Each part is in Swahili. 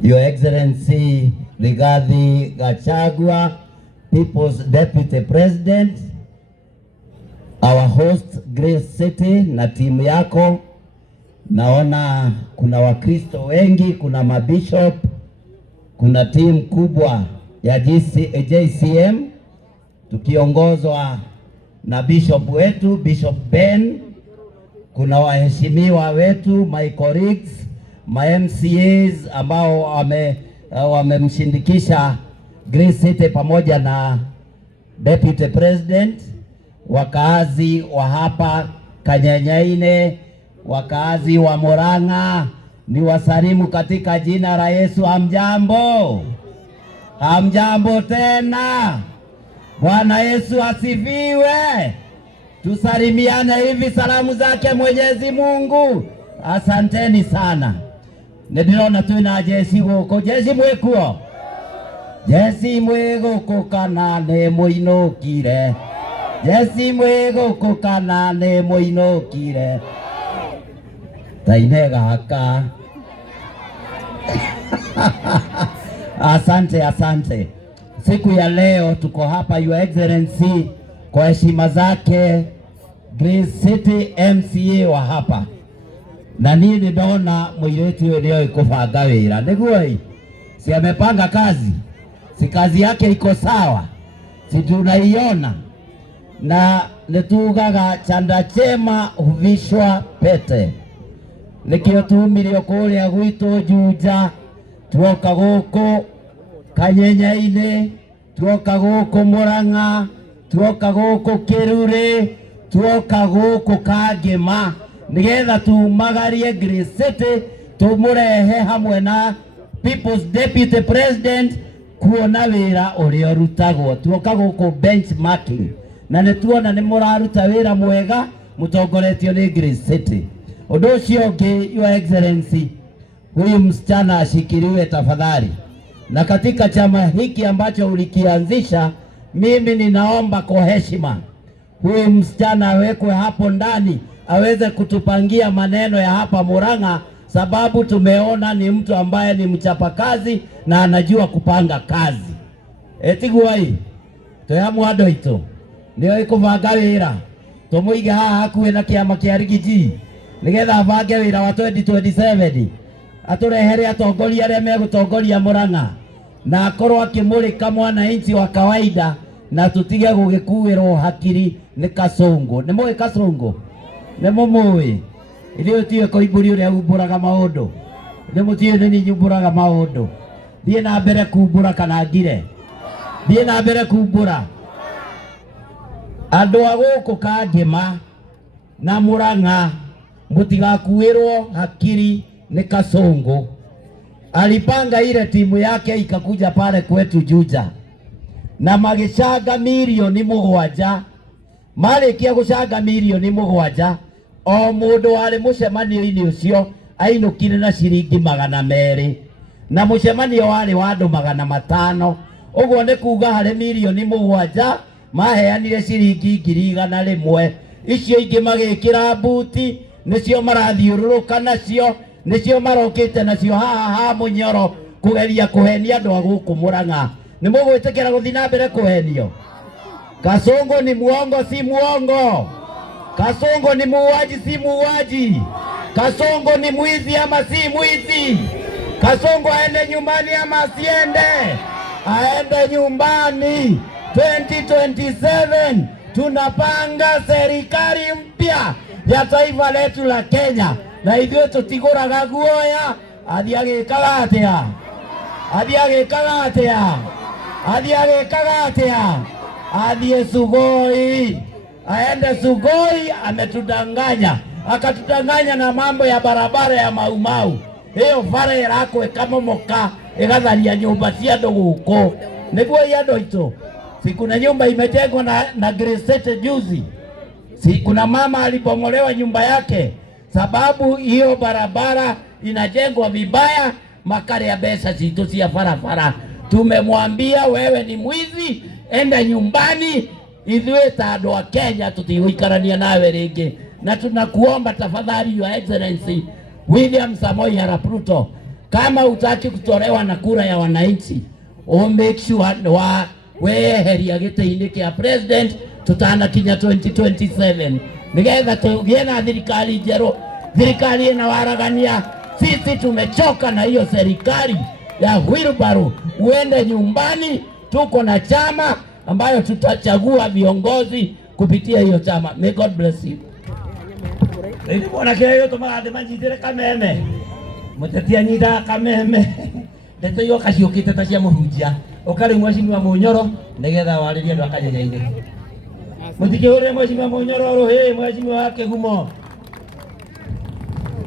Your Excellency Rigathi Gachagua, People's Deputy President, our host Grace City na timu yako. Naona kuna Wakristo wengi, kuna mabishop, kuna timu kubwa ya JCM tukiongozwa na bishop wetu Bishop Ben. Kuna waheshimiwa wetu my colleagues, my MCAs ambao wamemshindikisha Grace City pamoja na Deputy President, wakaazi wa hapa Kanyanyaine, wakaazi wa Murang'a, ni wasalimu katika jina la Yesu. Hamjambo? Hamjambo tena. Bwana Yesu asifiwe. Tusalimiane hivi salamu zake Mwenyezi Mungu. Asanteni sana. Ndirona twina jesi goko. Jesi mwekuo? Jesi mwegoko kana ne muinukire. Jesi mwegoko kana ne muinukire. Tainega haka. Asante. Siku ya leo tuko hapa Your Excellency kwa heshima zake Grace City MCA wa hapa. Na nini ndona mwiretu leo ikubanga wira. Niguo hii. Si amepanga kazi. Si kazi yake iko sawa. Si tunaiona. Na netugaga chanda chema huvishwa pete. Nikio tumirio kuria gwitu Juja, tuoka guku Kanyanyaine, tuoka guku Murang'a, tuoka guku Kiruri, tuoka guku Kangema, nigetha tumagarie Grace City, tumurehe hamwe na People's Deputy President kuona wira uria rutagwo. Tuoka guku benchmarking na nituona ni muraruta wira mwega mutongoretio ni Grace City. Undu ucio ungi, Your Excellency, huyu msichana ashikiliwe tafadhali. Na katika chama hiki ambacho ulikianzisha, mimi ninaomba kwa heshima huyu msichana awekwe hapo ndani aweze kutupangia maneno ya hapa Murang'a, sababu tumeona ni mtu ambaye ni mchapakazi na anajua kupanga kazi. Etiguai toyamu ando itu ndio ikubanga wira tumuige haha hakuhe na kiama kia Rigiji nigetha bange wira wa 2027 aturehere atongoria aria megutongoria Murang'a na akorwo akimurika mwananchi wa kawaida na tutige gugikuwirwo hakiri ni Kasongo. Ni muwe Kasongo? Ni mumuwe? Ile tiwe koiburi uria umburaga maundu. Ni mutiye ni nyumburaga maundu. Thie na mbere kumbura kana ngire? Thie na mbere kumbura. Andu a guku Kangema na Murang'a mutigakuwirwo hakiri ni Kasongo. Alipanga ile timu yake ikakuja pale kwetu Juja na magicanga milioni 7. Marikia gucanga milioni 7, o mundu wari mucemanio-ini ucio ainukire na ciringi 200 na mucemanio wari wa andu 500. Uguo ni kuga hari milioni 7 maheanire ciringi 100,000. Icio ingi magikira buti, nicio marathiururuka nacio, nicio marokite nacio haha Munyoro kugeria kuhenia andu a guku Murang'a. Ni mugwitikira guthi na mbere kuhenio? Kasongo ni muongo si muongo? Kasongo ni muuaji si muuaji? Kasongo ni mwizi ama si mwizi? Kasongo aende nyumbani ama asiende? Aende nyumbani. 2027 tunapanga serikali mpya ya taifa letu la Kenya, na ithuĩ tutigũraga guoya. Athiagĩkaga atĩa? Athiagĩkaga atĩa? Athiagĩkaga atĩa? Athiĩ Sugoi. Aende Sugoi. Ametudanganya, akatudanganya na mambo ya barabara ya Mau Mau. Hiyo bara irakwĩka momoka igatharia nyumba cia andũ gũkũ. Nĩguo andũ aitũ, si kuna nyumba imejengwa na Grace City juzi. Si kuna mama alibomolewa nyumba yake sababu hiyo barabara inajengwa vibaya, makare ya pesa zitu cia farafara. Tumemwambia wewe ni mwizi, enda nyumbani. Ithuĩ ta andũ a Kenya tutigũikarania nawe ringi, na tunakuomba tafadhali Your Excellency William Samoei Arap Ruto Kama utaki kutolewa na kura ya wananchi, make sure weheria gĩtĩ-inĩ kĩa president tutanakinya 2027 nigetha tũgĩe na thirikari njerũ, thirikari ĩna waragania. Sisi tumechoka na hiyo serikali ya wheelbarrow. Uende nyumbani, tuko na chama ambayo tutachagua viongozi kupitia hiyo chama. May God bless you. Ndio mbona kile tumagande manjitire kameme mutetia nyida kameme ndeto yo kaciukite ta cia muhunjia ukari mweshimiwa Munyoro nigetha waririe andu akanyenyaine mutikihurire mweshimiwa Munyoro ruhi mweshimiwa wake gumo.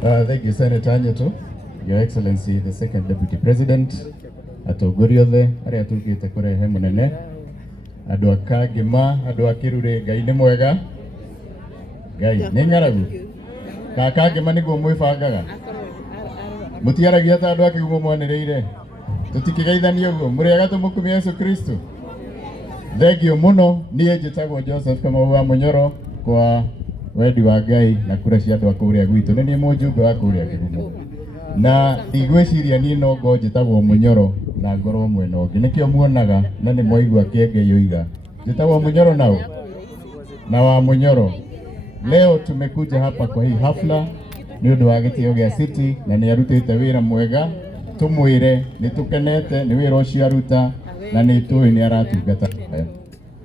Thank you, Senator Anyeto, Your Excellency the Second Deputy President, atongoriothe aria tukite kurehe munene andu akagima andu akirure Ngai ni mwega Ngai ni ngaragu kakagima niguo mwibangaga mutiaragia ta andu akigumo mwaniriire tutikigeithania uguo muriaga tumukumia Yesu Kristo. Thengio muno nie njitagwo Joseph Kamau wa Munyoro kwa wendi wa Ngai na kura cia andu akuria gwitu ni mujumbe wa kuria Kigumo na igwiciria nie no ngo njitagwo Munyoro na ngoro mwena ungi nikio muonaga na ni moigua kienge yoiga njitagwo Munyoro nao na wa Munyoro. Leo tumekuja hapa kwa hii hafla ni undu wa gitio gia city na ni arutite wira mwega, tumwire ni tukenete ni wira ucio aruta na ni tuwi ni aratungata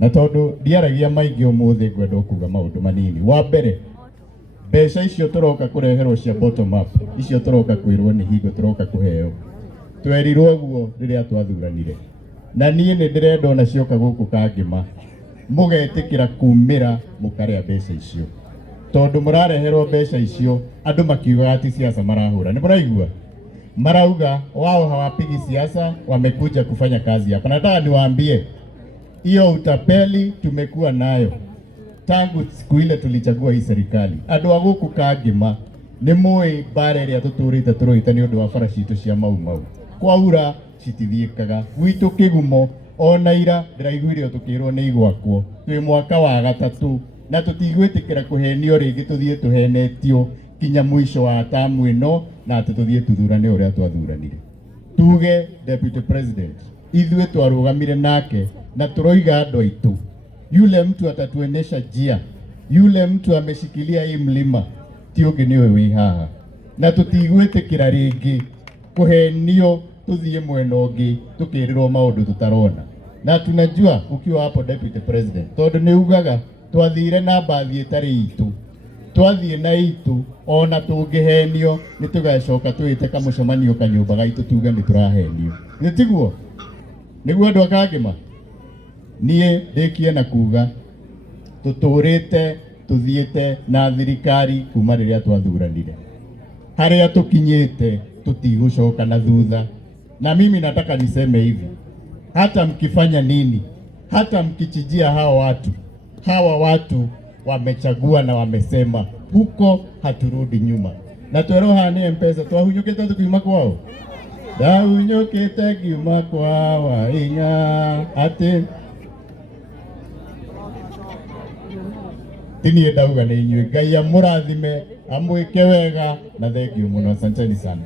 na tondu ndiaragia maingi umuthi ngwenda kuga maundu manini. Wa mbere, mbeca icio turoka kureherwo cia bottom up, icio turoka kwirwo ni hingo turoka kuheo, twerirwo guo riria twathuranire na nie ni ndirenda ona cioka guku kangima mugetikira kumira mukaria mbeca icio tondu murareherwo mbeca icio andu makiuga ati siasa marahura. Ni muraigua marauga wao hawapigi siasa, wamekuja kufanya kazi hapa. Nataka niwaambie hiyo utapeli tumekuwa nayo tangu siku ile tulichagua hii serikali. Andu a guku kangima ni moi bare ria tuturite turuite ni undu wa bara citu cia mau kwaura citithiikaga gwitu Kigumo. Ona ira ndiraiguire tukirwo ni igwakwo twi mwaka wa gatatu na tutigwitikira kuhenio ringi, tuthie tuhenetio kinya mwisho wa tamu ino na tuthie tuthurane uria twathuranire. Tuge Deputy President ithwe twarugamire nake na turoiga andu aitu, yule mtu atatuenesha njia, yule mtu ameshikilia hii mlima tiungi niwe wi haha na tutigwitikira ringi kuhenio tuthie mwena ungi tukirirwo maundu tutarona. Na tunajua ukiwa hapo Deputy President tondu ni ugaga twathire na mbathi itari itu, twathie na itu ona tungihenio ni tugacoka twite kamucemanio kanyumba gaitu tuga ni turahenio. Ni tiguo niguo andu akangima nie ndikie na kuga tuturite tuthiite na thirikari kuma riria twathuranire haria tukinyite tutigucoka na thutha. Na mimi nataka niseme hivi, hata mkifanya nini, hata mkichijia hawa watu wamechagua na wamesema huko haturudi nyuma. Na tweroha ni mpesa twahunyukite tukiuma kwao dahunyukite kiuma kwao inya ati tinie ndauga ni inyui. Ngai amurathime amwike wega na thengio muno. Asanteni sana.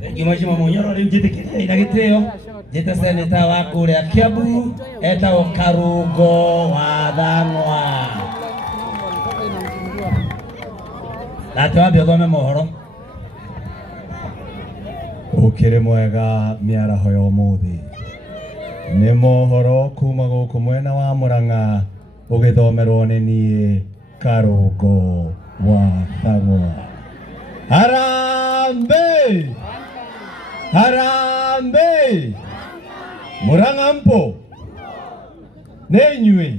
Thank you Mheshimiwa Munyoro. Riu njitikire ina gitio njite seneta wa kuria Kiambu etagwo Karungo wa Thang'wa nake wambe uthome mohoro. Ukiri mwega miaraho ya umuthi ni mohoro kuma guku mwena wa Murang'a ugithomerwo ni nie Karungo wa Thang'wa. Harambe harambe Murang'a mpo nenywe.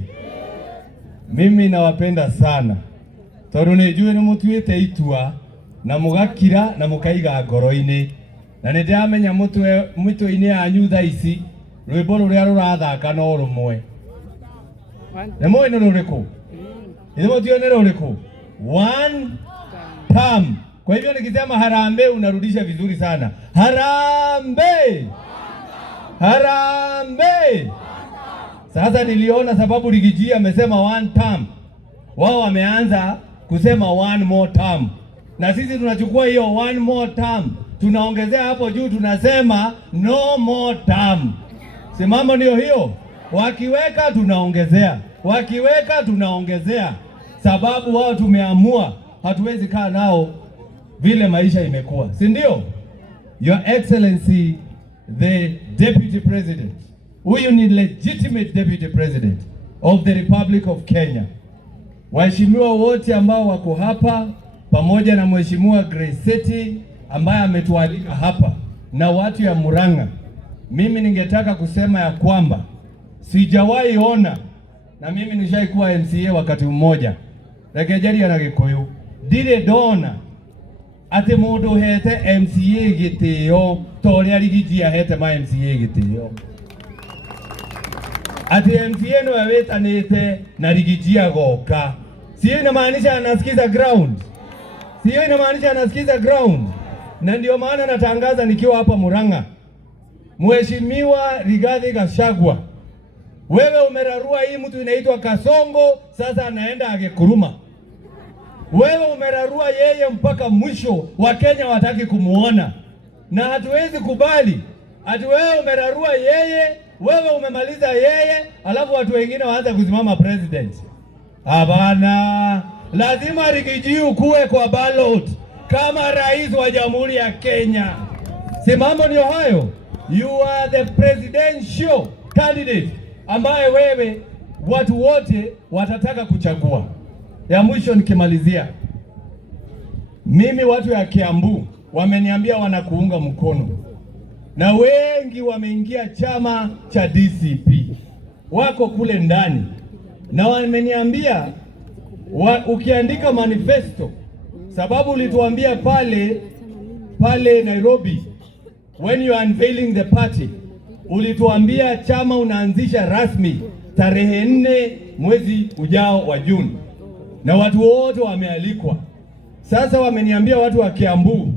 Mimi nawapenda sana tondu nijue ni mutuite itua na mugakira na mukaiga ngoro-ini na nindiramenya mitwe-ini yanyu thaa ici rwimbo ruria rurathaka no rumwe. Ni mwe ni ruriku? Ni mutio ni ruriku? One term. Kwa hivyo nikisema harambe unarudisha vizuri sana. Harambe! Harambe! Sasa niliona sababu Rigiji amesema one term, wao wameanza kusema one more term, na sisi tunachukua hiyo one more term tunaongezea hapo juu, tunasema no more term. Si mambo ndio hiyo? Wakiweka tunaongezea, wakiweka tunaongezea, sababu wao tumeamua hatuwezi kaa nao vile maisha imekuwa, si ndio? Your Excellency the Deputy President, huyu ni legitimate Deputy President of the Republic of Kenya. Waheshimiwa wote ambao wako hapa pamoja na Mheshimiwa Grace Seti ambaye ametualika hapa na watu ya Murang'a, mimi ningetaka kusema ya kwamba sijawahi ona, na mimi nishaikuwa MCA wakati mmoja rekejeri ya Gikuyu, ndire ndona ati mundu hete MCA gitio toria Rigiji hete ma MCA gitio, ati MCA no awetanite na Rigiji agoka. Sio inamaanisha anasikiza ground, sio inamaanisha anasikiza ground. Na ndio maana natangaza nikiwa hapa Murang'a, Mheshimiwa Rigathi Gachagua, wewe umerarua hii mtu inaitwa Kasongo, sasa anaenda Agekuruma. Wewe umerarua yeye mpaka mwisho, wa Kenya wataki kumuona, na hatuwezi kubali ati wewe umerarua yeye, wewe umemaliza yeye, alafu watu wengine waanze kusimama president. Hapana, lazima Rigiji ukuwe kwa ballot kama rais wa Jamhuri ya Kenya. Si mambo ndio hayo? You are the presidential candidate ambaye wewe watu wote watataka kuchagua. Ya mwisho nikimalizia, mimi watu ya Kiambu wameniambia wanakuunga mkono, na wengi wameingia chama cha DCP, wako kule ndani, na wameniambia ukiandika manifesto, sababu ulituambia pale Nairobi when you are unveiling the party, ulituambia chama unaanzisha rasmi tarehe 4 mwezi ujao wa Juni, na watu wote wamealikwa. Sasa wameniambia watu wa Kiambu,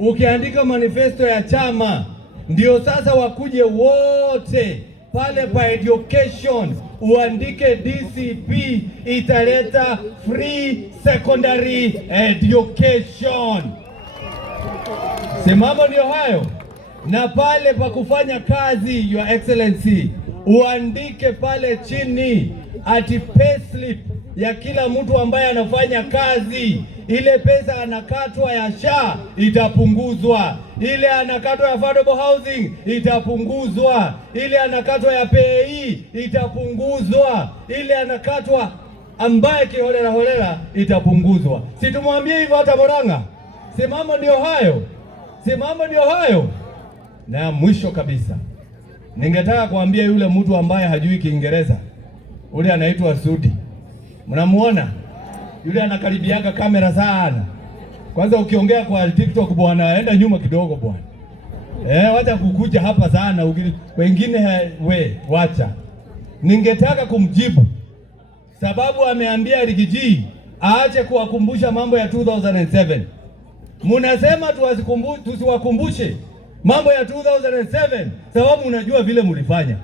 ukiandika manifesto ya chama, ndio sasa wakuje wote pale pa education, uandike DCP italeta free secondary education. Simamo ndio hayo. Na pale pa kufanya kazi, Your Excellency, uandike pale chini ati payslip ya kila mtu ambaye anafanya kazi, ile pesa anakatwa ya SHA itapunguzwa, ile anakatwa ya affordable housing itapunguzwa, ile anakatwa ya PAE itapunguzwa, ile anakatwa ambaye kiholela itapunguzwa. Si tumwambie hivyo hata Murang'a? Simamo ndio hayo, simamo ndio hayo. Na mwisho kabisa, ningetaka kuambia yule mtu ambaye hajui Kiingereza, ule anaitwa Sudi. Mnamuona? Yule anakaribiaga kamera sana. Kwanza ukiongea kwa TikTok bwana, enda nyuma kidogo bwana. Wacha kukuja hapa sana, wengine wacha. Ningetaka kumjibu, sababu ameambia Rigiji aache kuwakumbusha mambo ya 2007. Munasema tusiwakumbushe mambo ya 2007 sababu unajua vile mulifanya.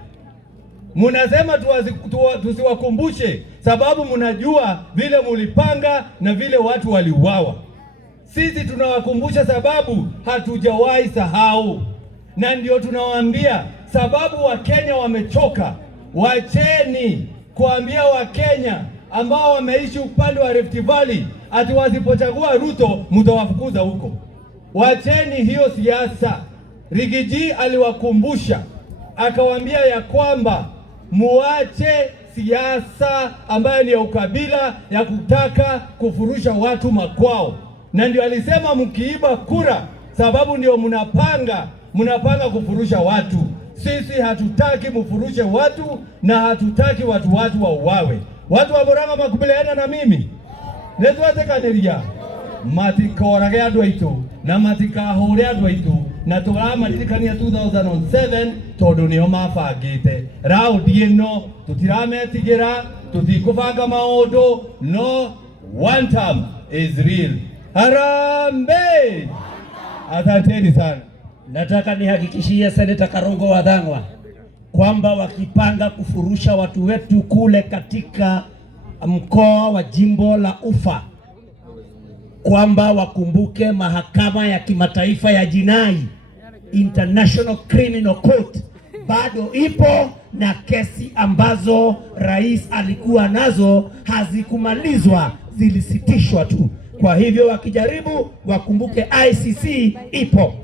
Munasema tusiwakumbushe sababu munajua vile mulipanga na vile watu waliuawa. Sisi tunawakumbusha sababu hatujawahi sahau, na ndio tunawaambia sababu Wakenya wamechoka. Wacheni kuambia Wakenya ambao wameishi upande wa Rift Valley ati wasipochagua Ruto mtawafukuza huko. Wacheni hiyo siasa. Rigiji aliwakumbusha akawaambia ya kwamba muache siasa ambayo ni ya ukabila, ya kutaka kufurusha watu makwao. Na ndio alisema mkiiba kura, sababu ndio mnapanga kufurusha watu. Sisi hatutaki mfurushe watu, na hatutaki watu wauawe. Watu wa Murang'a makubaliana na mimi. Netwatekanĩria matikorage andũ aitũ na matikahũre andũ aitũ, na tũramaririkania 2007 tondũ nĩo mabangĩte. Raundi ĩno tũtirametigĩra, tũtikũbanga maũndũ. No, one term is real. Harambee! Asanteni sana. Nataka nihakikishie Seneta Karongo Wathang'wa kwamba wakipanga kufurusha watu wetu kule katika mkoa wa jimbo la Ufa, kwamba wakumbuke mahakama ya kimataifa ya jinai, International Criminal Court, bado ipo na kesi ambazo rais alikuwa nazo hazikumalizwa, zilisitishwa tu. Kwa hivyo wakijaribu wakumbuke ICC ipo.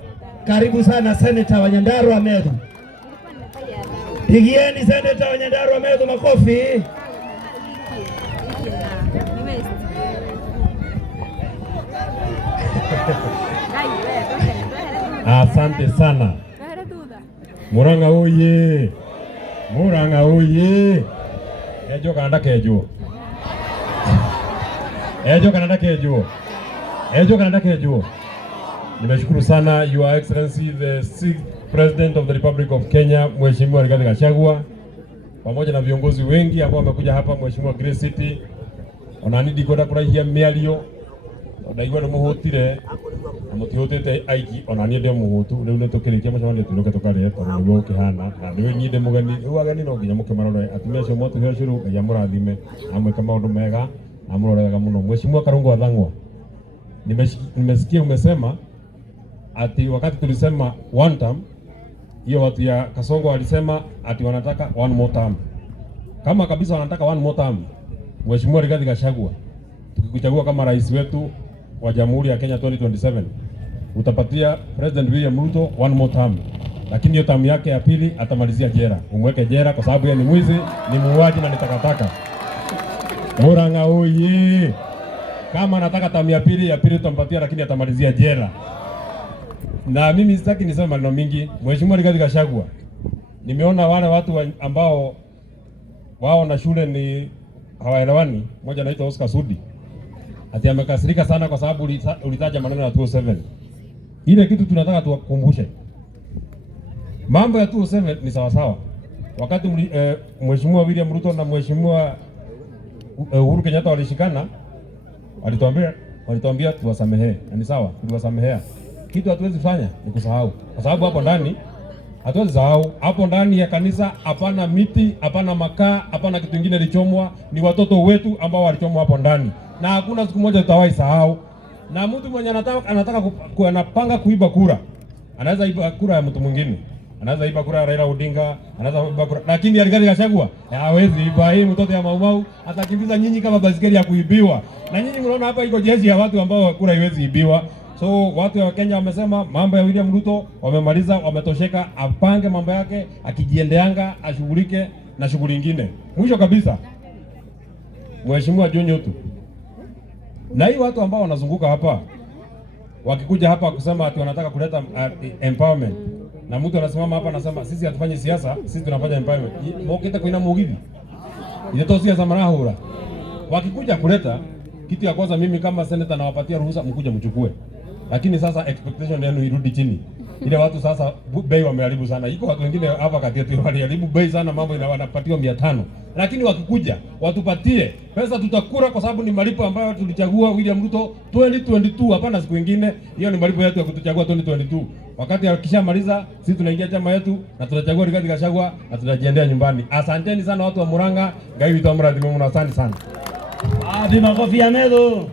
Karibu sana Senator wa Nyandarua Meru. Pigieni Senator wa Nyandarua Meru makofi. Asante sana. Muranga oye. Muranga oye. Ejo kanada kejo. Ejo kanada kejo. Ejo kanada kejo. Nimeshukuru sana Your Excellency the 6th President of the Republic of Kenya, Mheshimiwa Rigathi Gachagua, pamoja na viongozi wengi ambao wamekuja hapa, Mheshimiwa Grace City, onanidi goda kurahia miario, odaigwa muhutire, amutihutete aiki, onani ndio muhutu, leo tukirikia machamani tuloke tokare torogo kihana, na leo nyide mugani, uwagani no ginya mukemarore, atumia cyo moto cyo shuru ya murathime, amwe kama undu mega, amurorega muno. Mheshimiwa Karungu Athang'wa, nimesikia umesema ati wakati tulisema one term, hiyo watu ya Kasongo walisema ati wanataka one more term. Kama kabisa wanataka one more term, Mheshimiwa Rigathi Gachagua, tukikuchagua kama rais wetu wa Jamhuri ya Kenya 2027, utapatia President William Ruto one more term. Lakini hiyo term yake ya pili atamalizia jela. Umweke jela kwa sababu yeye ni mwizi, ni muuaji na ni takataka. Murang'a oye. Kama anataka term ya pili tutampatia, lakini atamalizia jela. Na mimi sitaki niseme maneno mingi. Mheshimiwa Rigathi Gachagua, nimeona wale watu ambao wao na shule ni hawaelewani. Mmoja anaitwa Oscar Sudi, ati amekasirika sana kwa sababu ulitaja maneno ya 207. Ile kitu tunataka tuwakumbushe, mambo ya 207 ni sawa sawa. Wakati Mheshimiwa William Ruto na Mheshimiwa Uhuru Kenyatta walishikana, walituambia tuwasamehe. Ni sawa, tuliwasamehea. Kitu hatuwezi fanya ni kusahau, kwa sababu hapo ndani hatuwezi sahau. Hapo ndani ya kanisa hapana miti, hapana makaa, hapana kitu kingine lichomwa, ni watoto wetu ambao walichomwa hapo ndani, na hakuna siku moja tutawahi sahau. Na mtu mwenye anapanga kuiba kura, anaweza iba kura ya mtu mwingine, anaweza iba kura ya Raila Odinga, anaweza iba kura, lakini Rigathi Gachagua hawezi iba. Hii mtoto ya Maumau atakimbiza nyinyi kama basikeli ya kuibiwa, na nyinyi mnaona hapa iko jeshi ya watu ambao kura haiwezi ibiwa. So watu wa Kenya wamesema mambo ya William Ruto wamemaliza, wametosheka, apange mambo yake, akijiendeanga, ashughulike na shughuli nyingine. Mwisho kabisa, Mheshimiwa John Nyotu, na hii watu ambao wanazunguka hapa wakikuja hapa kusema ati wanataka kuleta empowerment, na mtu anasimama hapa anasema sisi hatufanyi siasa, sisi tunafanya empowerment. Moketa kuina mugithi ile to siasa marahura. Wakikuja kuleta kitu ya kwanza, mimi kama senator nawapatia ruhusa, mkuje mchukue. Lakini sasa expectation yenu irudi chini. Ile watu sasa bei wameharibu sana. Iko watu wengine hapa kati yetu waliharibu bei sana, mambo wanapatiwa 500. Lakini wakikuja watupatie pesa, tutakura kwa sababu ni malipo ambayo tulichagua William Ruto 2022, hapana siku nyingine. Hiyo ni malipo yetu ya kutuchagua 2022. Wakati akishamaliza sisi tunaingia chama yetu na tunachagua Rigathi Gachagua na tunajiendea nyumbani. Asanteni sana watu wa Murang'a. Ngai witu amradhi mimi asante sana. Makofi ya Meru.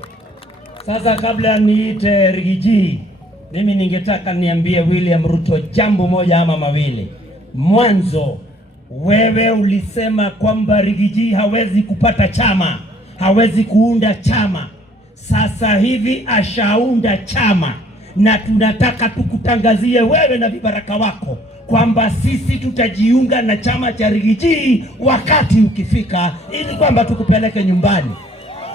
Sasa kabla niite Rigiji, mimi ningetaka niambie William Ruto jambo moja ama mawili. Mwanzo, wewe ulisema kwamba Rigiji hawezi kupata chama, hawezi kuunda chama. Sasa hivi ashaunda chama, na tunataka tukutangazie wewe na vibaraka wako kwamba sisi tutajiunga na chama cha Rigiji wakati ukifika, ili kwamba tukupeleke nyumbani,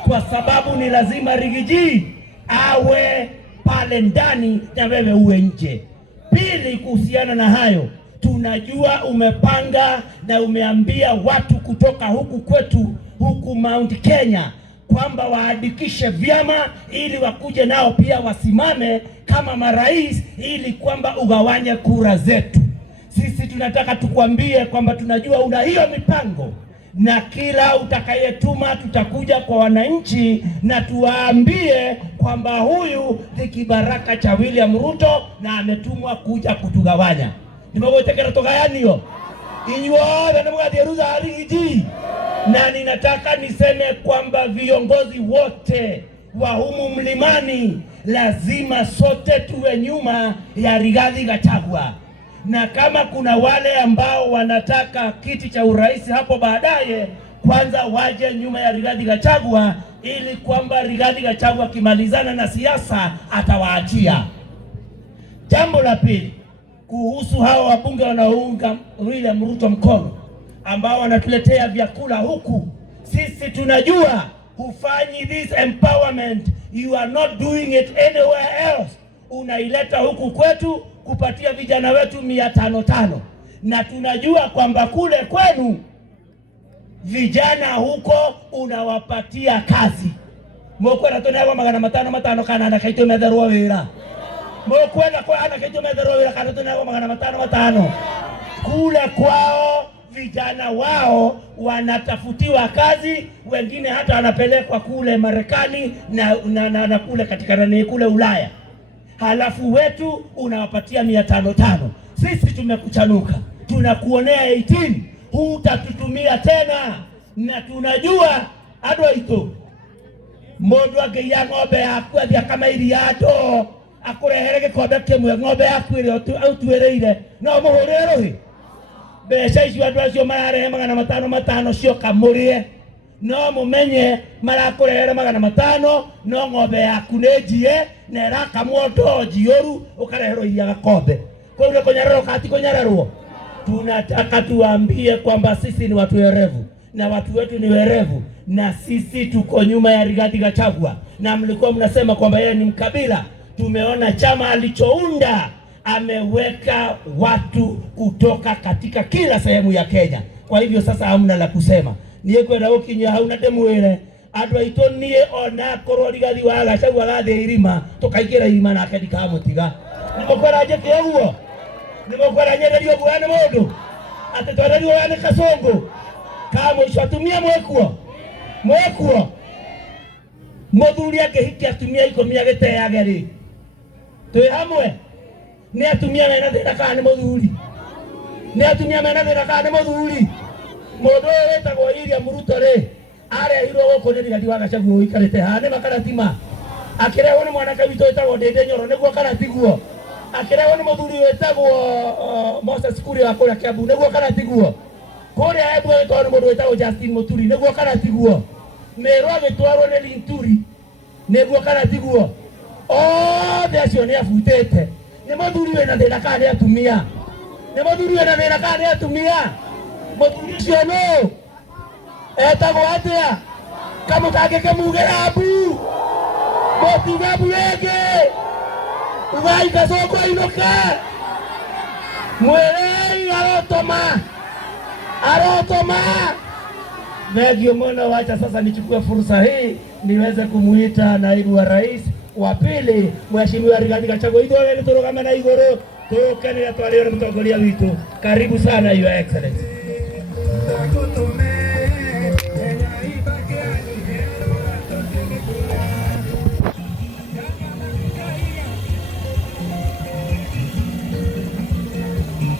kwa sababu ni lazima Rigiji awe pale ndani na wewe uwe nje. Pili, kuhusiana na hayo, tunajua umepanga na umeambia watu kutoka huku kwetu huku Mount Kenya kwamba waandikishe vyama ili wakuje nao pia wasimame kama marais, ili kwamba ugawanye kura zetu. Sisi tunataka tukwambie kwamba tunajua una hiyo mipango, na kila utakayetuma tutakuja kwa wananchi na tuwaambie kwamba huyu ni kibaraka cha William Ruto na ametumwa kuja kutugawanya. Nimegotekera togayanio inyuobe namugatieruza Rigiji. Na ninataka niseme kwamba viongozi wote wa humu mlimani, lazima sote tuwe nyuma ya Rigathi Gachagua. Na kama kuna wale ambao wanataka kiti cha urais hapo baadaye, kwanza waje nyuma ya Rigathi Gachagua, ili kwamba Rigathi Gachagua akimalizana na siasa atawaachia. Jambo la pili, kuhusu hao wabunge wanaounga William Ruto mkono ambao wanatuletea vyakula huku, sisi tunajua hufanyi this empowerment, you are not doing it anywhere else. Unaileta huku kwetu kupatia vijana wetu 500, na tunajua kwamba kule kwenu vijana huko unawapatia kazi. Mokwenda tunawa 500 kana na kaito medherwa wira. Mokwenda kwa ana kaito medherwa wira kana tunawa 500. Kule kwao vijana wao wanatafutiwa kazi, wengine hata wanapelekwa kule Marekani na kule katika nani kule Ulaya. Halafu wetu unawapatia 500. Sisi tumekuchanuka, tunakuonea 18, hutatutumia tena, na tunajua adwaito mundu angeia ng'ombe yaku athia kama iriado akurehere gikombe kimwe ng'ombe yaku iri autuireire no muhurire ruhi mbeca icio andu acio mararehe 500 cioka murie, no mumenye marakurehere 500 no ng'ombe yaku ni njie na irakamwo ndo njioru ukareherwo iria gakombe. Kwa hiyo kunyararwo kati kunyararwo. Tunataka tuambie kwamba sisi ni watu werevu na watu wetu ni werevu, na sisi tuko nyuma ya Rigathi Gachagua. Na mlikuwa mnasema kwamba yeye ni mkabila. Tumeona chama alichounda, ameweka watu kutoka katika kila sehemu ya Kenya. Kwa hivyo sasa hamna la kusema. Niye kwenda ukinya hauna demwire andu aito nie ona korwo Rigathi wa Gachagua gathe irima tukaikira irima na akendika mutiga nimokwera nje kieguo nimokwera nyererio bwana mundu ate twarerio wane kasongo kama ishatumia mwekuo muthuri angehiki atumia ikomia giteage ri twi hamwe ni atumia mena thina kana ni muthuri ni atumia mena thina kana ni muthuri mundu wetagwo William Ruto ri arehirwo guku ni Rigathi wa Gachagua uikarite hane makaratima akirehwo ni mwanake witũ wetagwo Ndindi Nyoro niguo kana tiguo akirehwo ni muthuri wetagwo Moses Kuria wa kuria Kiambu niguo kana tiguo kuria Embu wetagwo ni mundu wetagwo Justin Muturi niguo kana tiguo Meru agitwarwo ni Linturi niguo kana tiguo othe acio ni abutĩte ni muthuri wena thĩna kana ni atumia ni muthuri wena thĩna kana ni atumia muthuri ũcio no etagwo atia kamũkange kemugĩra mbu mũtiga mbu rĩngĩ ugai Kasongo ainũke mwĩrei arotoma. Thengio mũno. Wacha sasa nichukue fursa hii niweze kumuita naibu wa rais wa pili Mheshimiwa Rigathi Gachagua. Ithuothe nĩ tũrũgame na igũrũ tũkenere twarĩo nĩ mũtongoria witũ. Karibu sana Your Excellency.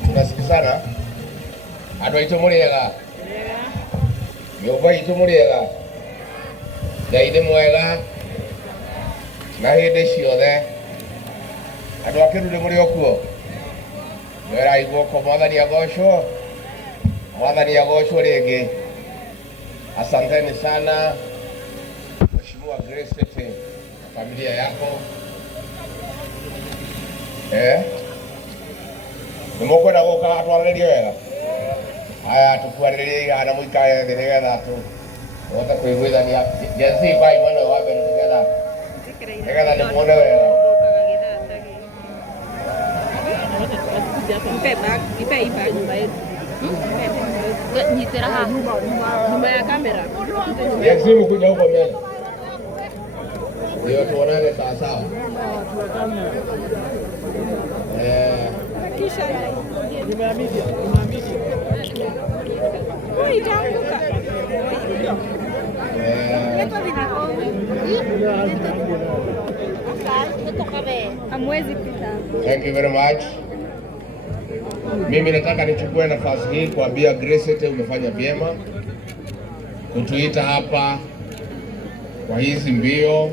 Tunasikizana andu aitu muriega nyumba itu muriega Ngai ni mwega na hindi ciothe andu akirundi muri okuo werai guoko mwathani agocwo ringi. Asanteni sana Mheshimiwa Grace City familia yako nimukwenda guka atwarĩrie wega aya tukwarĩrie igana muikare thĩ nĩgetha tuhote kwĩiguithania jensi bai mwena wa mbere nĩgetha nĩmuone wega nyitĩra haha nyuma ya kamera jensi mukuja huko mbele ndio tuonane sawasawa. Thank you very much. Mimi nataka nichukue nafasi hii kuambia Grace City umefanya vyema kutuita hapa kwa hizi mbio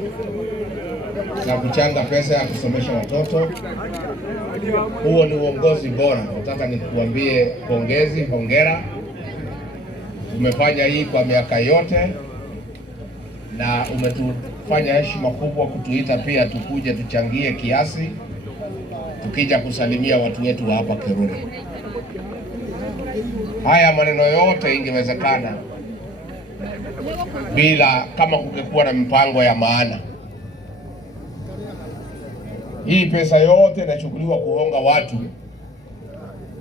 na kuchanga pesa ya kusomesha watoto. Huo ni uongozi bora. Nataka nikuambie pongezi, hongera. Umefanya hii kwa miaka yote na umetufanya heshima kubwa kutuita pia tukuje tuchangie kiasi tukija kusalimia watu wetu hapa Kerure. Haya maneno yote ingewezekana bila kama kungekuwa na mipango ya maana. Hii pesa yote inachukuliwa kuhonga watu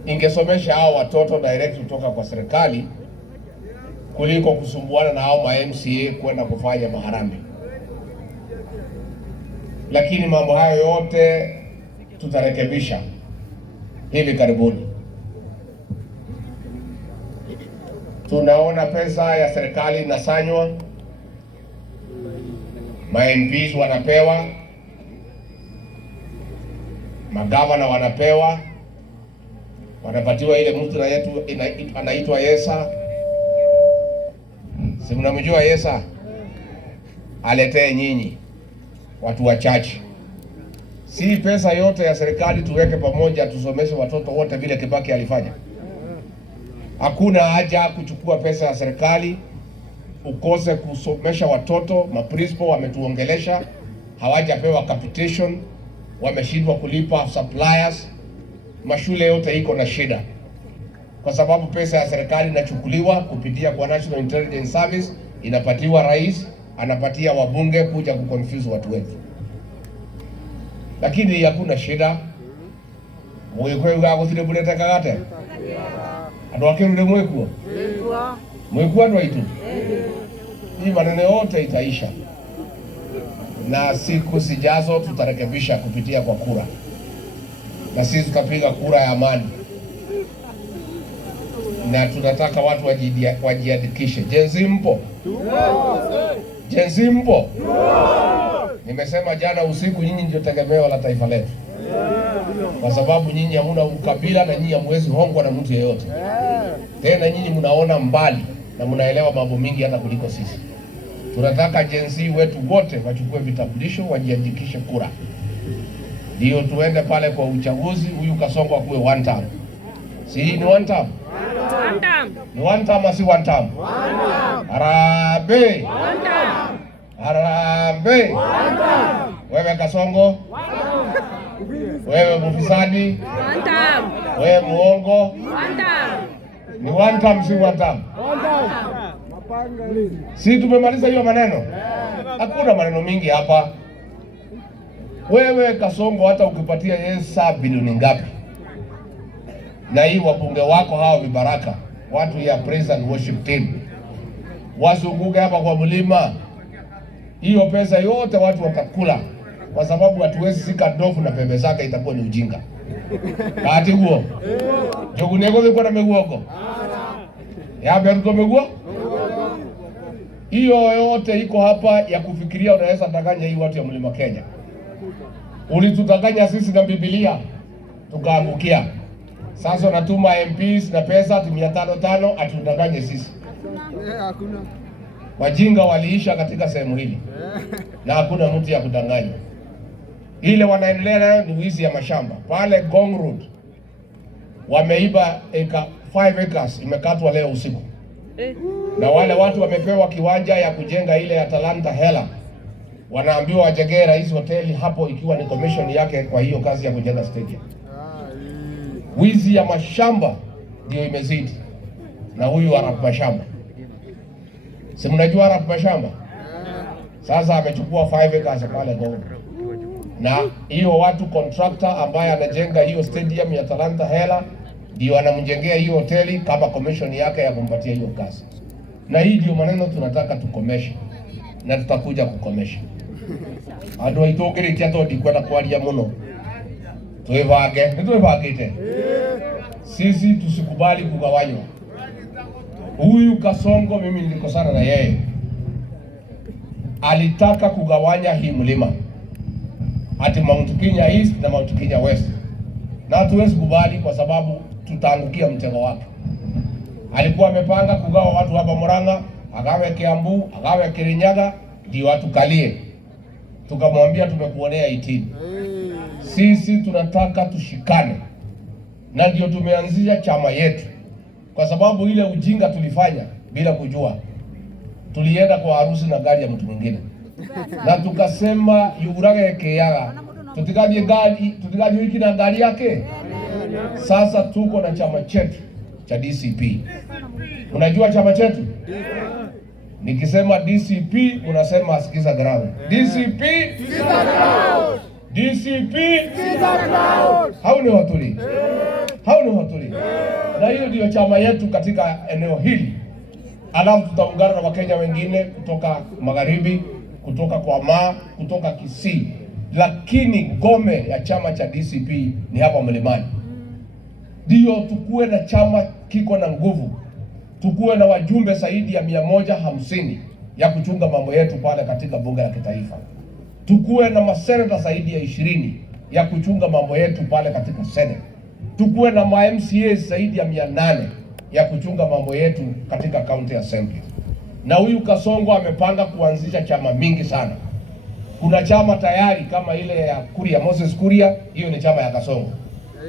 ingesomesha hao watoto direct kutoka kwa serikali kuliko kusumbuana na hao MCA kwenda kufanya maharambee. Lakini mambo hayo yote tutarekebisha hivi karibuni. Tunaona pesa ya serikali inasanywa, MPs wanapewa, magavana wanapewa, wanapatiwa ile mtu na yetu anaitwa Yesa. Si mnamjua Yesa? Aletee nyinyi watu wachache. Si pesa yote ya serikali tuweke pamoja tusomeshe watoto wote vile Kibaki alifanya. Hakuna haja kuchukua pesa ya serikali ukose kusomesha watoto. Maprincipal wametuongelesha, hawajapewa capitation, wameshindwa kulipa suppliers. Mashule yote iko na shida kwa sababu pesa ya serikali inachukuliwa kupitia kwa National Intelligence Service, inapatiwa rais, anapatia wabunge kuja kuconfuse watu wetu. Lakini hakuna shida. Mwekwe gutire buleta kagate. Andũ akĩrure mwekuo andũ aitu. Hii maneno yote itaisha na siku zijazo tutarekebisha kupitia kwa kura, na sisi tutapiga kura ya amani, na tunataka watu wajiandikishe. Jenzi mpo? Jenzi mpo? Nimesema jana usiku, nyinyi ndio tegemeo la taifa letu, kwa sababu nyinyi hamuna ukabila na nyinyi hamwezi hongwa na mtu yeyote. Tena nyinyi mnaona mbali na mnaelewa mambo mingi hata kuliko sisi. Tunataka jenzi wetu wote wachukue vitambulisho, wajiandikishe kura, ndio tuende pale kwa uchaguzi. Huyu Kasongo akuwe one term. Si ni one term? One term. Ni one term asi one term? One term. Harambee. One term. Harambee. One term. Wewe Kasongo? One term. Wewe mufisadi? One term. Wewe muongo? One term. Ni one term si one term? One term. Si tumemaliza hiyo maneno? Hakuna maneno mingi hapa. Wewe Kasongo, hata ukipatia Yesa bilioni ngapi, na hii wabunge wako hao vibaraka, watu ya praise and worship team wazunguke hapa kwa mlima, hiyo pesa yote watu watakula, kwa sababu hatuwezi sika ndovu na pembe zake, itakuwa ni ujinga. Kati huo jogunego ziko na meguogo ya beruto meguo, hiyo yote iko hapa ya kufikiria unaweza danganya hii watu ya mlima Kenya. Ulitudanganya sisi na Biblia tukaangukia. Sasa natuma MPs na pesa 500 atudanganye sisi. Hakuna. Wajinga waliisha katika sehemu hili na hakuna mtu ya kudanganya. Ile wanaendelea nayo ni wizi ya mashamba. Pale Gong Road wameiba 5 acres imekatwa leo usiku. Na wale watu wamepewa kiwanja ya kujenga ile ya Talanta Hela, wanaambiwa wajengee rais hoteli hapo, ikiwa ni commission yake kwa hiyo kazi ya kujenga stadium. Wizi ya mashamba ndio imezidi, na huyu Arap Mashamba, si mnajua Arap Mashamba? Sasa amechukua 5 acres pale Gong, na hiyo watu contractor ambaye anajenga hiyo stadium ya Talanta Hela ndio anamjengea hiyo hoteli kama commission yake ya kumpatia hiyo kazi. Na hii ndio maneno tunataka tukomeshe, na tutakuja kukomesha. Ando itokere tiato dikwenda kwaria muno. Tuwevagite. Sisi tusikubali kugawanywa. Huyu Kasongo mimi nilikosana na yeye. Alitaka kugawanya hii mlima, ati Mount Kenya East na Mount Kenya West. Na hatuwezi kubali kwa sababu tutaangukia mtego wake. Alikuwa amepanga kugawa watu hapa Murang'a, agawe Kiambu, agawe Kirinyaga, ndio watu kalie. tukamwambia tumekuonea 18. Sisi tunataka tushikane, na ndio tumeanzisha chama yetu, kwa sababu ile ujinga tulifanya bila kujua. Tulienda kwa harusi na gari ya mtu mwingine na tukasema yugurage keyaga tutikaje wiki na gari yake. Sasa tuko na chama chetu cha DCP. Unajua chama chetu? Nikisema DCP unasema asikiza ground. DCP sikiza ground. DCP sikiza ground. Hao ni watuli. Hao ni watuli. Na hiyo ndio chama yetu katika eneo hili. Alafu tutaungana na Wakenya wengine kutoka magharibi, kutoka kwa Maa, kutoka Kisii. Lakini ngome ya chama cha DCP ni hapa Mlimani. Ndio tukue na chama kiko na nguvu. Tukue na wajumbe zaidi ya 150 ya kuchunga mambo yetu pale katika bunge la kitaifa. Tukue na maseneta zaidi ya 20 ya kuchunga mambo yetu pale katika Senate. Tukue na MCA zaidi ya 800 ya kuchunga mambo yetu katika county assembly. Na huyu Kasongo amepanga kuanzisha chama mingi sana. Kuna chama tayari kama ile ya Kuria, Moses Kuria, hiyo ni chama ya Kasongo.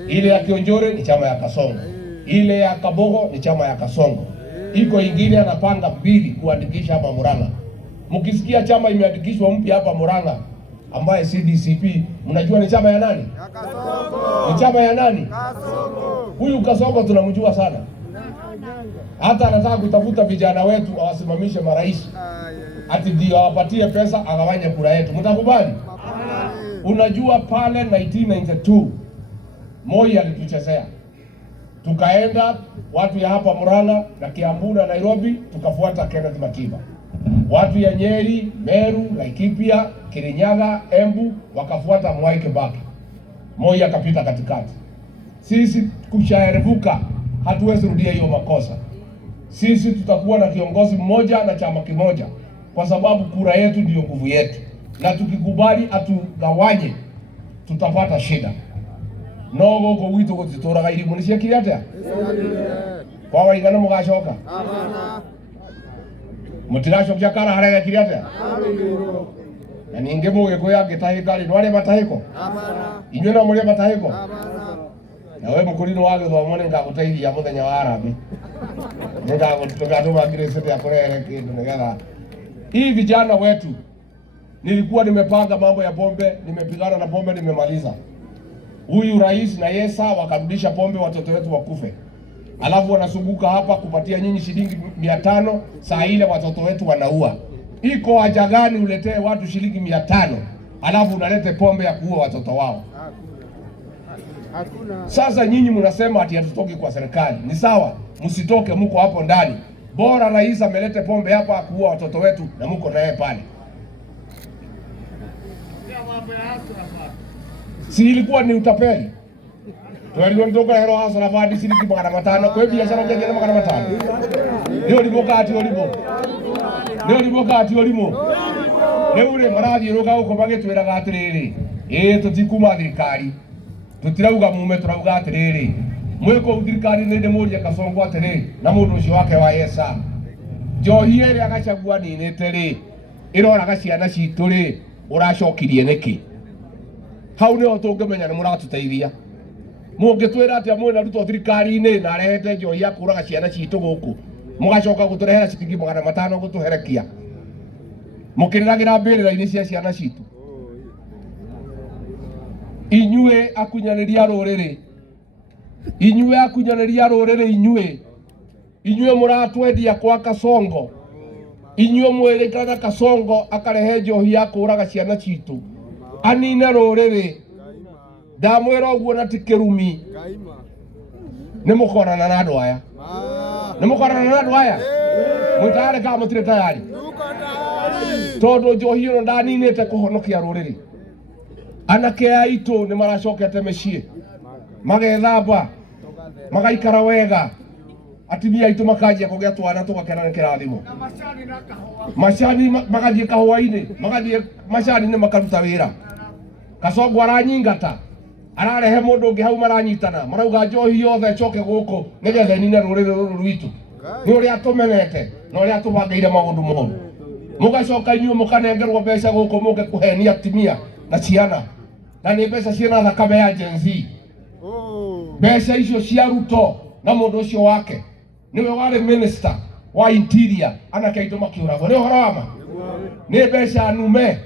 Ile ya Kionjore ni chama ya Kasongo. Ile ya Kabogo ni chama ya Kasongo. Iko ingine anapanga 2 kuandikisha hapa Murang'a. Mkisikia chama imeandikishwa mpya hapa Murang'a ambaye CDCP, mnajua ni chama ya nani? Ya Kasongo. Ni chama ya nani? Kasongo. Huyu Kasongo tunamjua sana. Hata anataka kutafuta vijana wetu awasimamishe marais. Ati ndio awapatie pesa agawanye kura yetu. Mtakubali? Unajua pale 1992 Moi alituchezea. Tukaenda watu ya hapa Murang'a na Kiambu na Nairobi, tukafuata Kenneth Matiba. Watu ya Nyeri, Meru, Laikipia, Kirinyaga, Embu wakafuata Mwai Kibaki. Moi akapita katikati. Sisi kushaerevuka, hatuwezi rudia hiyo makosa. Sisi tutakuwa na kiongozi mmoja na chama kimoja, kwa sababu kura yetu ndio nguvu yetu, na tukikubali atugawanye tutapata shida. Nogo ko wito ko titora iri munisia kiriata kwa waigana mugashoka mutigashoka jakara harega kiriata na ninge muge ko yake tahikari ndware matahiko inywe no muri matahiko na wewe mukurino wage thwa mone ngaguteiria muthenya wa arabi ngagutuma Grace ya kurere kindu nigetha hii vijana wetu. Nilikuwa nimepanga mambo ya pombe, nimepigana na pombe, nimemaliza. Huyu rais na Yesa wakarudisha pombe, watoto wetu wakufe. Alafu wanazunguka hapa kupatia nyinyi shilingi 500, saa ile watoto wetu wanaua. Iko haja gani uletee watu shilingi 500 alafu unalete pombe ya kuua watoto wao? Sasa nyinyi mnasema ati hatutoki kwa serikali. Ni sawa, msitoke, mko hapo ndani. Bora rais amelete pombe hapa kuua watoto wetu na mko naye pale. Si ilikuwa ni utapeli? Tuelio ndoka hero hasa na fadi siliki magana 5 kwa biashara ngenge na magana 5. Ndio libokati olimo. Ndio libokati olimo. Leo ule marathi roga uko bagitwira gatiriri. Tutikuma thirikari. Tutirauga mume turauga atiriri. Mweko thirikari nende muri Kasongo atiriri na mundu ucio wake wa Yesa. Njohi ere agacagua ninete ri. Irora gaciana citu ri uracokirie niki. Hau nĩho tũngĩmenya nĩ mũratũteithia. Mũngĩtwĩra atĩ mwĩna rutwo thirikari-inĩ na arehete njohi ya kũraga ciana citũ gũkũ, mũgacoka gũtũrehera ciringi 500 gũtũherekia, mũkĩrĩragĩra mbĩrĩra-inĩ cia ciana citũ. Inyuĩ akunyanĩria rũrĩrĩ, inyuĩ akunyanĩria rũrĩrĩ, inyuĩ mũratwendia kwa Kasongo, inyuĩ mwĩrĩkana Kasongo akarehe njohi ya kũraga ciana citũ. Anine rũrĩrĩ, ndamwĩra ũguo na ti kĩrumi. Nĩ mũkorana na andũ aya? Nĩ mũkorana na andũ aya? Mũtayarĩ kana mũtirĩ tayari? Tondũ njohi ĩno ndaninĩte kũhonokia rũrĩrĩ. Anake aitũ nĩ maracokete mĩciĩ, magethamba, magaikara wega. Atimia aitũ makanjia kũgĩa twana tũgakena nĩ kĩrathimo. Macani magathiĩ kahũa-inĩ, magathiĩ macani-inĩ makaruta wĩra. Kasongo aranyingata, ararehe mũndũ ũngĩ hau maranyitana, marauga njohi yothe coke gũkũ nĩgetha inine rũrĩrĩ rũrũ rwitũ. Nĩ ũrĩa tũmenete na ũrĩa tũbangĩire maũndũ moru. mugacoka inyuĩ mũkanengerwo mbeca gũkũ mũke kũhenia atumia na ciana, na nĩ mbeca ciĩna thakame ya Gen Z. Mbeca icio cia Ruto na mũndũ ũcio wake niwe warĩ minister wa interior, anake aitũ makĩũragwo. Nĩ ũhoro wa ma? Nĩ mbeca nume,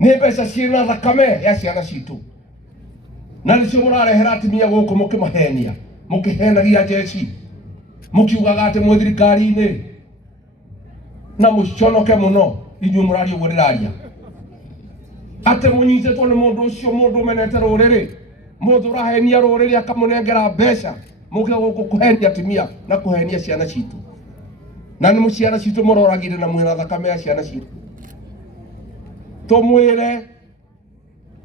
nĩ mbeca ciĩna thakame ya ciana citũ, na nĩcio mũrarehera atumia gũkũ mũkĩmahenia, mũkĩhenagia jeshi, mũkiugaga atĩ mwĩ thirikari-inĩ na mũconoke mũno. Inyuĩ mũraria ũguo ndĩraria, atĩ mũnyitĩtwo nĩ mũndũ ũcio, mũndũ ũmenete rũrĩrĩ, mũndũ ũrahenia rũrĩrĩ akamũnengera mbeca, mũke gũkũ kũhenia atumia na kũhenia ciana citũ, na nĩ ciana citũ mũroragire na mwĩna thakame ya ciana citũ. Tũmwĩre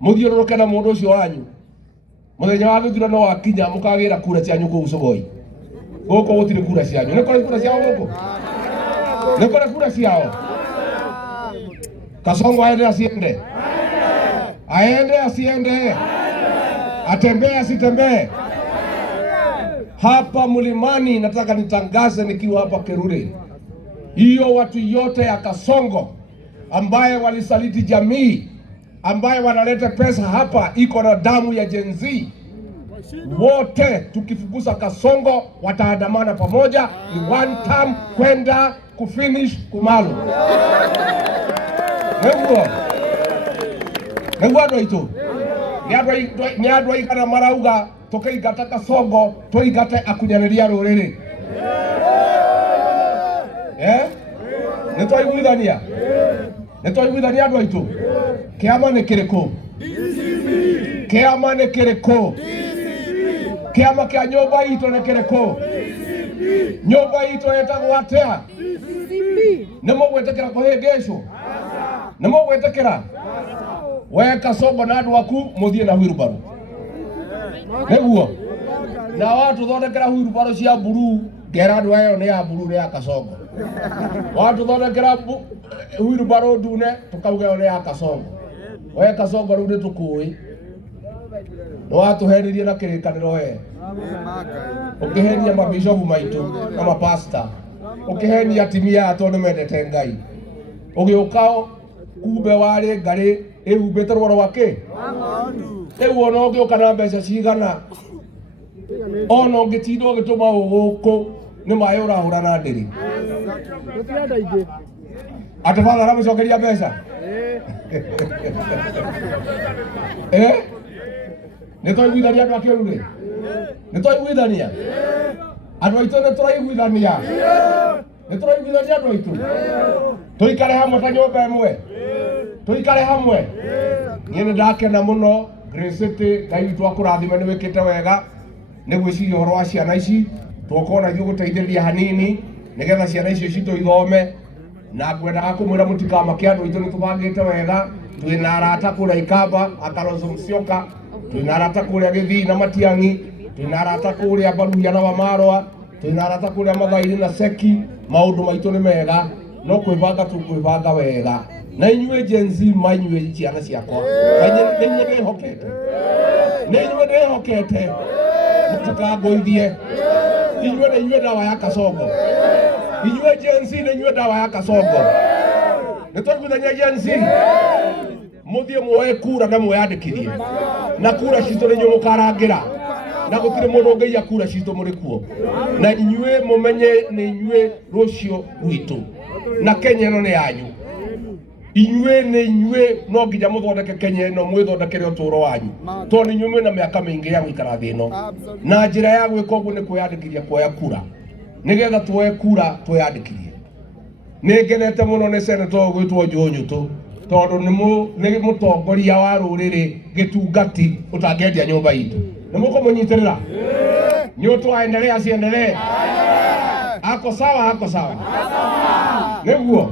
mũthiũrũrũke na mũndũ ũcio wanyu, mũthenya wa gĩthurano wakinya mũkagĩra kura cianyu kũu Sogoi. Gũkũ gũtirĩ kura cianyu. Nĩ kũrĩ kura ciao gũkũ? Nĩ kũrĩ kura ciao? Kasongo aende asiende? Aende asiende? Atembee asitembee? Hapa Mlimani nataka nitangaze nikiwa hapa Kerure, hiyo watu yote ya Kasongo ambaye walisaliti jamii, ambaye wanaleta pesa hapa, iko na damu ya Gen Z, wote tukifukuza Kasongo wataandamana pamoja, ni one term kwenda kufinish Kumalo. Nĩguo andũ aitũ nĩ andũ aigana marauga tũkĩingata Kasongo tũingate akunyanĩria rũrĩrĩ. Nĩtwaiguithania? Nĩtwaiguithania andũ aitũ? Kĩama nĩ kĩrĩkũ? Kĩama nĩ kĩrĩkũ? Kĩama kĩa nyũmba itũ nĩ kĩrĩkũ? Nyũmba itũ ĩtagwo atĩa? Nĩ mũgwĩtĩkĩra kũhĩngĩcwo? Nĩ mũgwĩtĩkĩra? We Kasongo na andũ aku mũthiĩ na wheelbarrow. Nĩguo na watu thondekera wheelbarrow cia mburu, ngera andũ aya nĩ ya mburu, nĩ ya Kasongo. Watu thondekera wheelbarrow ndune, tukauga nĩ ya Kasongo. We Kasongo rĩu nĩtũkũĩ, nĩwatũhenirie na kĩrĩkanĩro we, ũkĩhenia mabishopu maitũ na mapasta, ũkĩhenia atimia atũ nĩmendete Ngai, ũgĩũka kumbe warĩ ngarĩ ĩhumbĩte rwaro wake. Rĩu ona ũngĩũka na mbeca cigana, ona ũngĩtinda ũgĩtũma gũkũ nĩ maĩ ũrahũra na ndĩrĩ. Atĩ father aramũcokeria mbeca? Nĩtwaiguithania andũ a Kĩrure? Nĩtwaiguithania? Andũ aitũ nĩtũraiguithania? Nĩtũraiguithania andũ aitũ? Tũikare hamwe ta nyũmba ĩmwe? Tũikare hamwe? Niĩ nĩndakena mũno Green City, Ngai witũ akũrathime nĩ wĩkĩte wega nĩ gwĩciria ũhoro wa ciana ici, twokorwo na ithuĩ gũteithĩrĩria hanini nĩgetha ciana icio citũ ithome, na ngwendaga kũmwĩra mũtikamake andũ aitũ nĩtũbangĩte wega. Twĩna arata kũrĩa Ikamba, Kalonzo Musyoka, twĩna arata kũrĩa Gĩthii na Matiang'i, twĩna arata kũrĩa Baruhia na Wamarwa, twĩna arata kũrĩa Mathairi na Seki. Maũndũ maitũ nĩ mega, no kwĩbanga tũkwĩbanga wega. Na inyuĩ Gen Z manyuĩ ciana ciakwa, nĩ inyuĩ ndĩhokete, nĩ inyuĩ ndĩhokete, mũtikangũithie. Inyuĩ nĩ inyuĩ dawa ya Kasongo, inyuĩ Gen Z nĩ inyuĩ dawa ya Kasongo. Nĩtwaiguithania Gen Z? Mũthiĩ muoe kura na mwĩyandĩkithie, na kura citũ nĩ inyuĩ mũkarangĩra, na gũtirĩ mũndũ ũngĩiya kura citũ mũrĩ kuo. Na inyuĩ mũmenye nĩ inyuĩ rũciũ rwitũ, na Kenya ĩno nĩ yanyu. Inyuĩ nĩ inyuĩ no nginya mũthondeke Kenya ĩno, mwĩthondekere ũtũũro wanyu, tondũ nĩ inyuĩ mwĩna mĩaka mĩingĩ ya gũikara thĩ ĩno. Na njĩra ya gwĩka ũguo nĩ kwĩyandĩkithia kuoya kura, nĩgetha tuoye kura twĩyandĩkithie. Nĩngenete mũno nĩ senator ũgwĩtwo Joe Nyũtũ, tondũ nĩ mũtongoria wa rũrĩrĩ gĩtungati ũtangĩendia nyũmba itũ. Nĩ mũkũmũnyitĩrĩra? Nyũtũ aendelee asiendelee? Ako sawa, ako sawa? Nĩguo?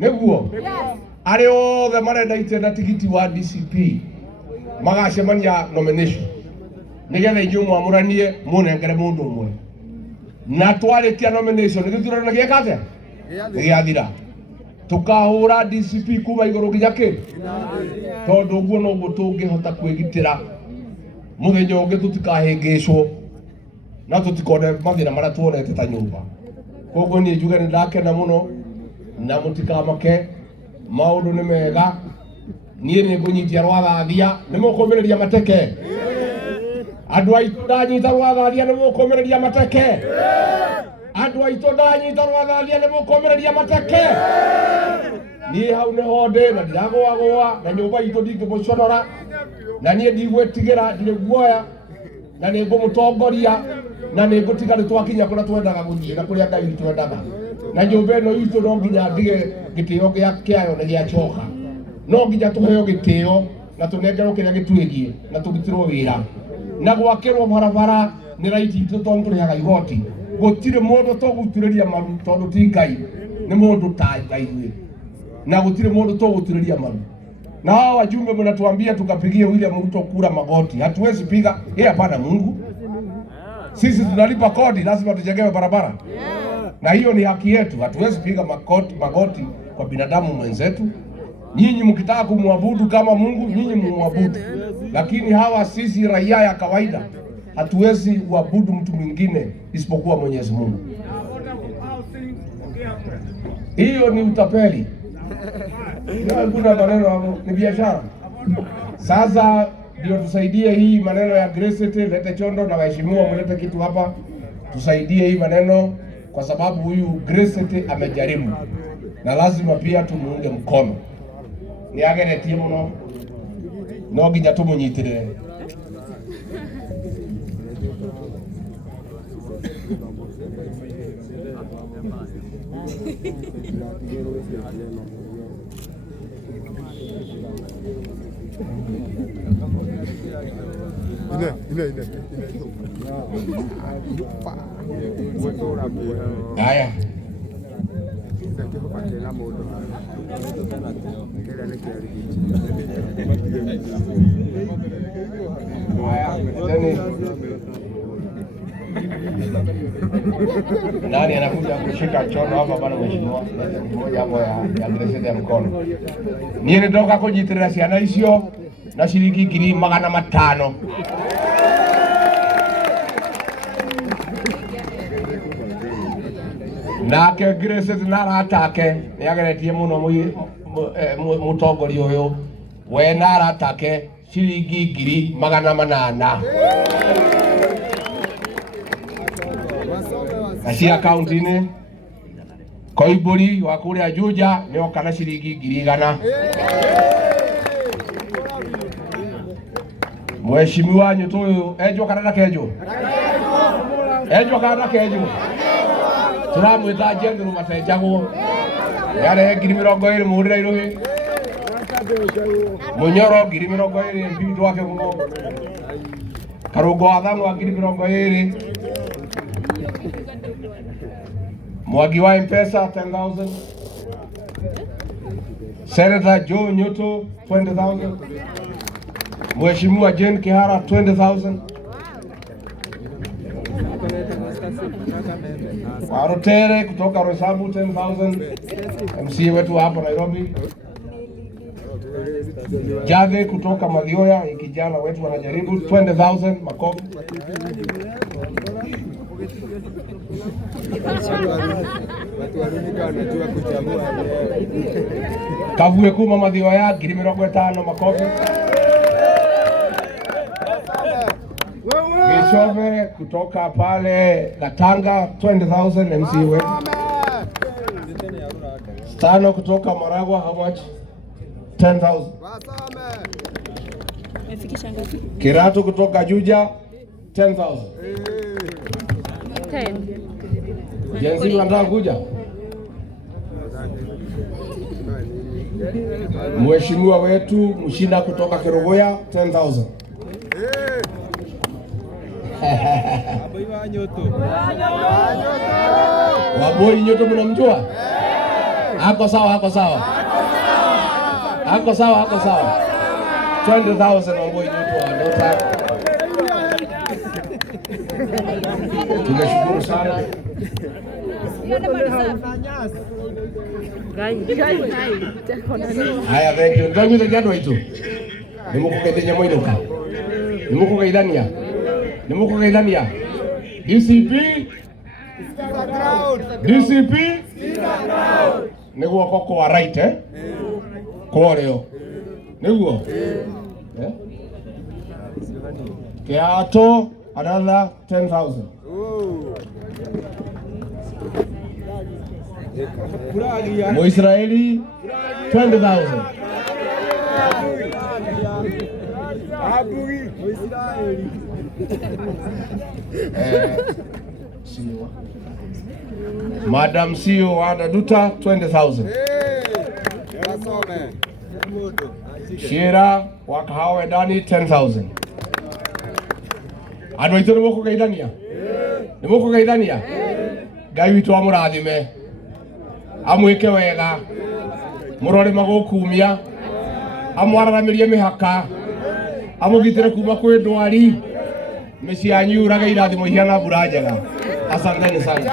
Nĩguo? Arĩ othe marenda itenda tigiti wa DCP magacemania nomination, nĩgetha inyuĩ mwamũranie mũnengere mũndũ ũmwe, na twarĩkia nomination gĩthurano gĩeka atĩa? Gĩathira, tukahũra DCP kuma igũrũ nginya kĩ? Tondũ ũguo noguo tũngĩhota kwĩgitĩra mũthenya ũngĩ tũtikahĩngĩcwo na tũtikone mathĩna marĩa tuonete ta nyũmba. Koguo niĩ njuge nĩndakena mũno na mutikamake maundu ni mega nie ni kunyitia rwathathia ni mukumireria mateke andu aitu ndanyita rwathathia ni mukumireria mateke andu aitu ndanyita rwathathia ni mukumireria mateke nie hau ni honde na ndiragwagwa na nyumba itu ndingimuconora na nie ndigwetigira ndire guoya na ni ngumutongoria na ni ngutiga ni twakinya kuria twendaga guthii na kuria Ngai twendaga na nyumba ino itu no nginya ndige gitio kiayo ni giacoka no nginya tuheo gitio na tunengerwo kiria gitwigie na tugitirwo wira na gwakirwo barabara ni raiti itu tondu turihaga igoti gutire mundu tugutiriria maru tondu ti Ngai ni mundu ta Ngai na gutire mundu tugutiriria maru na hao wajumbe mnatuambia tukapigie William Ruto kura magoti. Hatuwezi piga. Hapana Mungu. Sisi tunalipa kodi, lazima tujengewe barabara. Na hiyo ni haki yetu. Hatuwezi piga magoti kwa binadamu mwenzetu. Nyinyi mkitaka kumwabudu kama Mungu, nyinyi mumwabudu. Lakini hawa sisi raia ya kawaida hatuwezi kuabudu mtu mwingine isipokuwa Mwenyezi Mungu. Hiyo ni utapeli. Kuna maneno ni biashara. Sasa ndio tusaidie hii maneno ya Grace, lete chondo na waheshimiwa mlete kitu hapa. Tusaidie hii maneno kwa sababu huyu Grace amejaribu. Na lazima pia tumuunge mkono. Ni ageretie muno. No nginya tumunyitirire. Haya. Nani anakuja kushika chono hapa bwana mheshimiwa? Mmoja hapo ya Grace ya mkono. Niye ndoka kujitirira ciana icio na ciringi 500,000. Nake Grace naratake ni ageretie muno mutongoria uyu we naratake ciringi 800,000. Acia akaunti-ini Koiburi wa kuria Juja ni okana ciringi 100,000. Mheshimiwa nyutu ejo kana kejo ejo kana kejo turamwita General Matejago yare 20,000 murira iruhi Munyoro 20,000 mbitu wake muno Karugo athangu 20,000 Mwagi wa M-Pesa 10,000. Senator Joe Nyoto 20,000. Mheshimiwa Jane Kihara 20,000. Warotere kutoka Roysambu 10,000. MC wetu hapa Nairobi. Jade kutoka Mathioya, kijana wetu wanajaribu 20,000 makofi. Kavue kuma Mathioya 50,000 makofi. Gishove kutoka pale Gatanga 20,000 MC wetu. Stano kutoka Maragwa how much? 10,000. Kiratu kutoka Juja 10,000. 10. Jenzi wanataka kuja? Mheshimiwa wetu Mshinda kutoka Kerugoya 10,000. Waboi Nyoto mnamjua? Hako sawa, hako sawa. Hako sawa, hako sawa. 20,000 Waboi Nyoto wanota. Tunashukuru sana. Haya, thank you. Ndio mimi jado hicho. Nimukugeithania moinuka. Nimukugeithania. Nimukugeithania. DCP DCP nĩ guoko kwa right kwa rĩo nĩguo Kĩatũ another 10,000 Mũisraeli 20,000 Madam CEO Wanda Duta 20,000 Shira wa Kahawa Dani 10,000 Andũ aitũ nĩ mũkũgeithania nĩ mũkũgeithania Ngai witũ amũrathime amwĩke wega mũrore magũkumia amwararamĩrie mĩhaka amũgitĩre kuma kwĩ ndwari mĩciĩ yanyu yurage irathimo ihana mbura njega asanteni sana